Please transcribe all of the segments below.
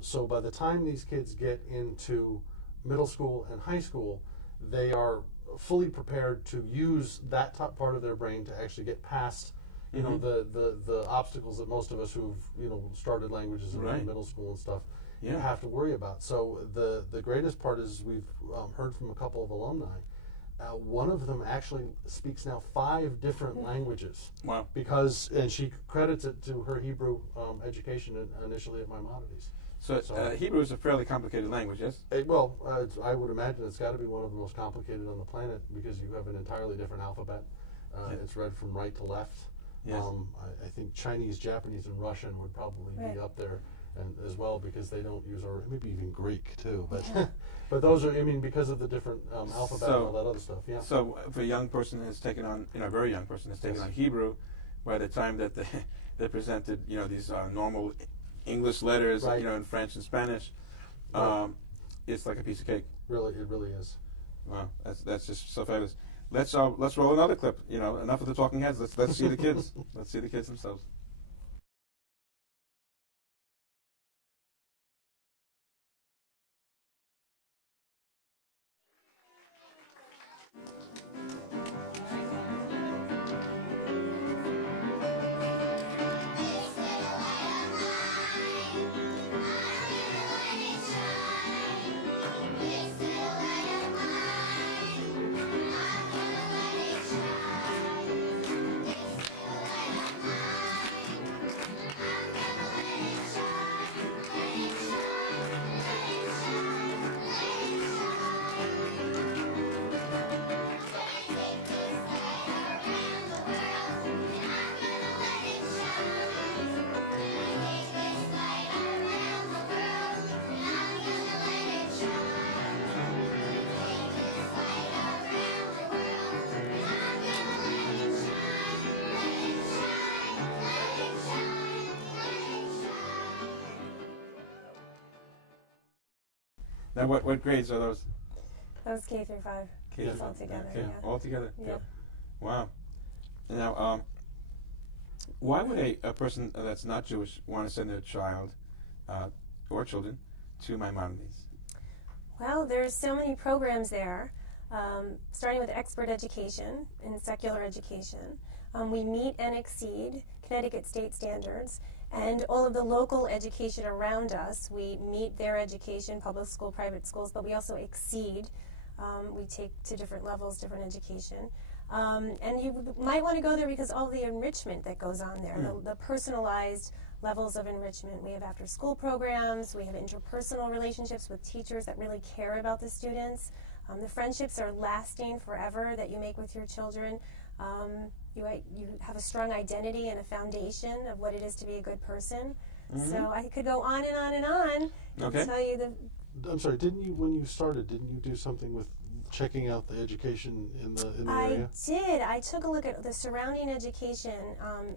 So by the time these kids get into middle school and high school, they are fully prepared to use that top part of their brain to actually get past, you know, the obstacles that most of us who've, you know, started languages in middle school and stuff have to worry about. So the greatest part is we've heard from a couple of alumni. One of them actually speaks now 5 different languages. Wow! And she credits it to her Hebrew education initially at Maimonides. So Hebrew is a fairly complicated language, yes? I would imagine it's got to be one of the most complicated on the planet because you have an entirely different alphabet. It's read from right to left. Yes. I think Chinese, Japanese, and Russian would probably be up there as well because they don't use, or maybe even Greek too. But but those are, I mean, because of the different alphabet and all that other stuff. Yeah. So if a young person has taken on, you know, a very young person has taken on Hebrew, by the time that they presented, you know, these normal English letters, you know, in French and Spanish, it's like a piece of cake. Really, it really is. Wow, that's just so fabulous. Let's roll another clip. You know, enough of the talking heads. Let's see the kids. Let's see the kids themselves. Now, what grades are those? Those K through 5. K through 5. All together. Okay. Yeah. All together. Yeah. Wow. Now, why would a person that's not Jewish want to send their child or children to Maimonides? Well, there's so many programs there, starting with expert education and secular education. We meet and exceed Connecticut state standards, and all of the local education around us. We meet their education, public school, private schools, but we also exceed. We take to different levels, different education. And you might want to go there because all the enrichment that goes on there, the personalized levels of enrichment. We have after-school programs. We have interpersonal relationships with teachers that really care about the students. The friendships are lasting forever that you make with your children. You have a strong identity and a foundation of what it is to be a good person. So I could go on and on and on and tell you the... I'm sorry, didn't you, when you started, didn't you do something with checking out the education in the area? I did. I took a look at the surrounding education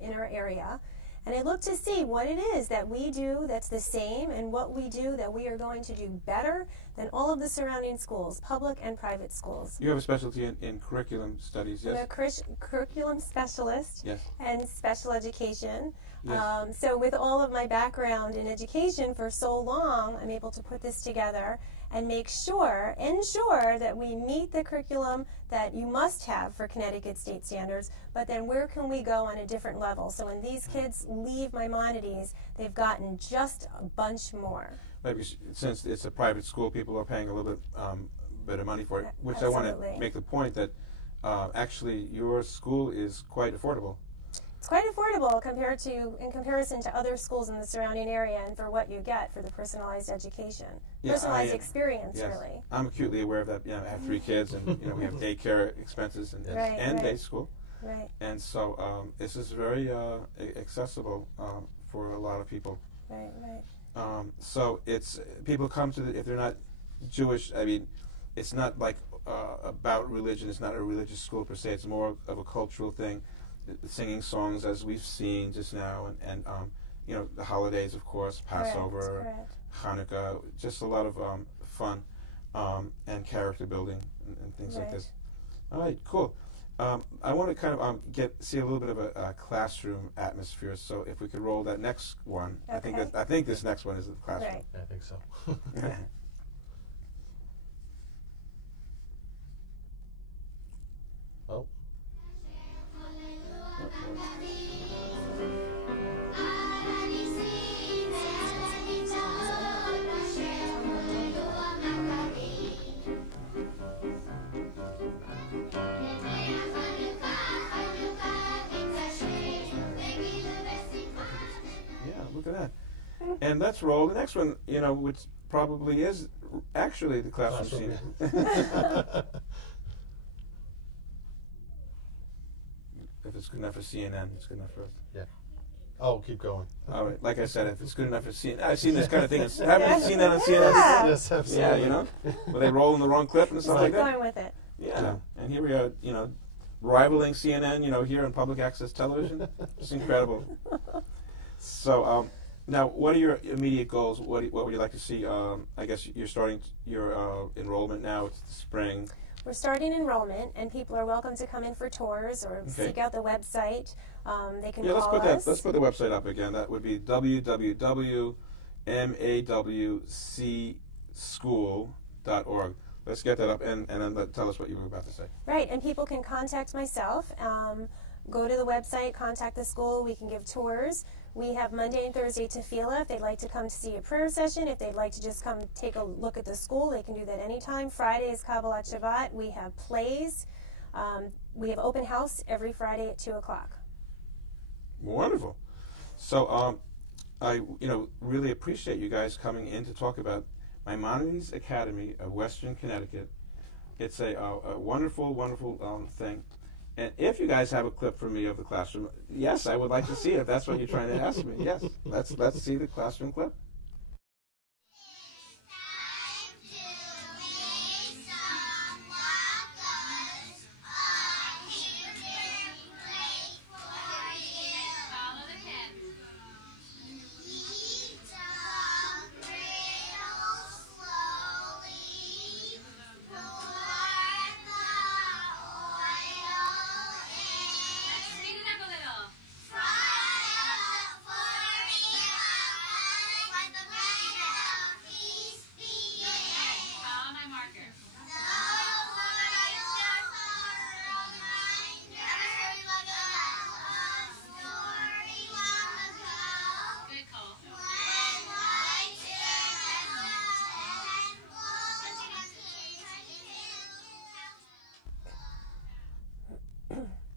in our area, and I looked to see what it is that we do that's the same and what we do that we are going to do better than all of the surrounding schools, public and private schools. You have a specialty in curriculum studies, yes? I'm a curriculum specialist and special education. Yes. So with all of my background in education for so long, I'm able to put this together and ensure that we meet the curriculum that you must have for Connecticut state standards, but then where can we go on a different level? So when these kids leave Maimonides, they've gotten just a bunch more. Maybe since it's a private school, people are paying a little bit of money for it, which I want to make the point that actually your school is quite affordable. It's quite affordable in comparison to other schools in the surrounding area, and for what you get for the personalized education, personalized experience, really. I'm acutely aware of that. You know, I have 3 kids, and you know, we have daycare expenses and day school, and so this is very accessible for a lot of people. So it's people come to if they're not Jewish. I mean, it's not like about religion. It's not a religious school per se. It's more of a cultural thing. Singing songs, as we've seen just now, and you know, the holidays, of course, Passover, Hanukkah, just a lot of fun and character building and things like this. All right, cool. I want to kind of see a little bit of a classroom atmosphere. So if we could roll that next one, Okay. I think this next one is the classroom. Right. I think so. Oh. Look at that. And let's roll the next one, which probably is actually the classroom scene. If it's good enough for CNN, it's good enough for us. Yeah. Oh, keep going. All right. Like I said, if it's good enough for CNN, I've seen this kind of thing. Haven't you seen that on CNN? Yeah. Yes, absolutely. Yeah, where they roll in the wrong clip and stuff like Keep that. going with it. Yeah. And here we are, rivaling CNN, here on public access television. It's incredible. So, now, what are your immediate goals? What would you like to see? I guess you're starting your enrollment now. It's the spring. We're starting enrollment, and people are welcome to come in for tours or seek out the website. They can call us. Let's put the website up again. That would be www.mawcschool.org. Let's get that up, and then tell us what you were about to say. Right, and people can contact myself. Go to the website, contact the school. We can give tours. We have Monday and Thursday tefillah if they'd like to come to see a prayer session. If they'd like to just come take a look at the school, they can do that anytime. Friday is Kabbalat Shabbat. We have plays. We have open house every Friday at 2 o'clock. Wonderful. So I really appreciate you guys coming in to talk about Maimonides Academy of Western Connecticut. It's a wonderful, wonderful thing. And if you guys have a clip for me of the classroom, yes, I would like to see it if that's what you're trying to ask me. Yes, let's see the classroom clip.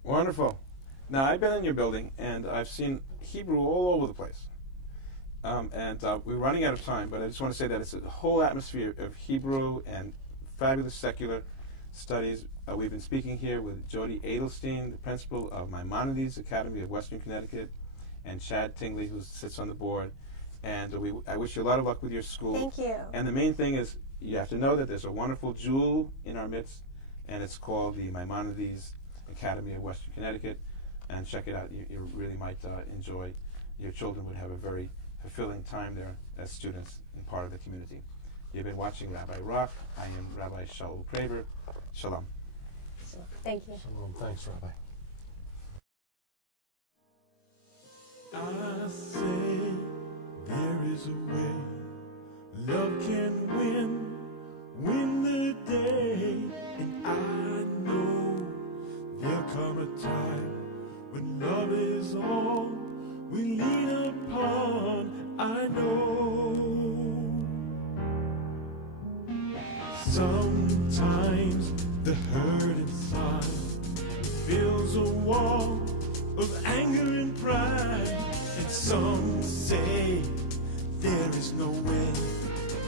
Wonderful. Now, I've been in your building, and I've seen Hebrew all over the place. We're running out of time, but I just want to say that it's a whole atmosphere of Hebrew and fabulous secular studies. We've been speaking here with Jodie Edelstein, the principal of Maimonides Academy of Western Connecticut, and Chad Tingley, who sits on the board. And I wish you a lot of luck with your school. Thank you. And the main thing is you have to know that there's a wonderful jewel in our midst, and it's called the Maimonides Academy of Western Connecticut, and check it out. You really might enjoy. Your children would have a very fulfilling time there as students and part of the community. You've been watching Rabbi Rock. I am Rabbi Shaul Praver. Shalom. Thank you. Shalom. Thanks, Rabbi. I say there is a way love can win the day, and I know there'll come a time when love is all we lean upon. I know sometimes the hurt inside builds a wall of anger and pride, and some say there is no way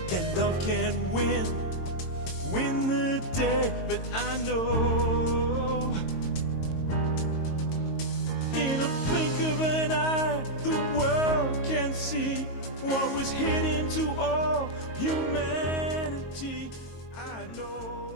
that love can win the day, but I know in a blink of an eye the world can see what was hidden to all humanity. I know